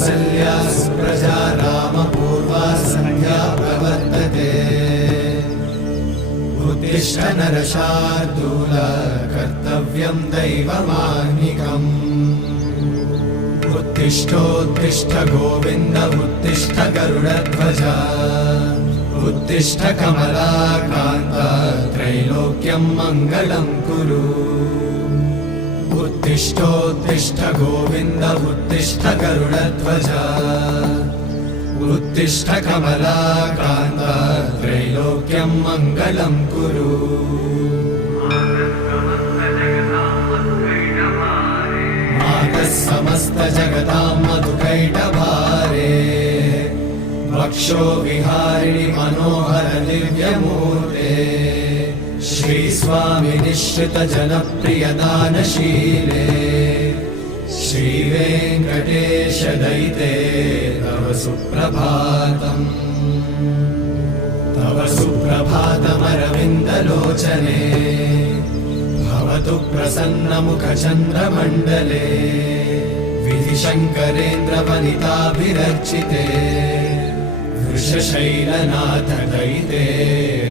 कौसल्या सुप्रजा रामपूर्वा सन्ध्या प्रवर्तते उत्तिष्ठ नरशार्दूल कर्तव्यं दैवमाह्निकम् उत्तिष्ठोत्तिष्ठ गोविन्द उत्तिष्ठ गरुडध्वज उत्तिष्ठ कमलाकान्त त्रैलोक्यं मङ्गलं कुरु उत्तिष्ठोत्तिष्ठ गोविन्द उत्तिष्ठ गरुडध्वज उत्तिष्ठ कमलाकान्त त्रैलोक्यं मङ्गलं कुरु मातः समस्त जगतां मधुकैटभारे वक्षो विहारिणि मनोहर दिव्यमूर्ते श्रीस्वामि निश्चित जनप्रिय दानशीले श्रीवेङ्कटेश दयिते तव सुप्रभातम् तव सुप्रभातमरविन्दलोचने भवतु प्रसन्नमुखचन्द्रमण्डले विधिशङ्करेन्द्रवनिताभिरर्चिते वृषशैलनाथ दयिते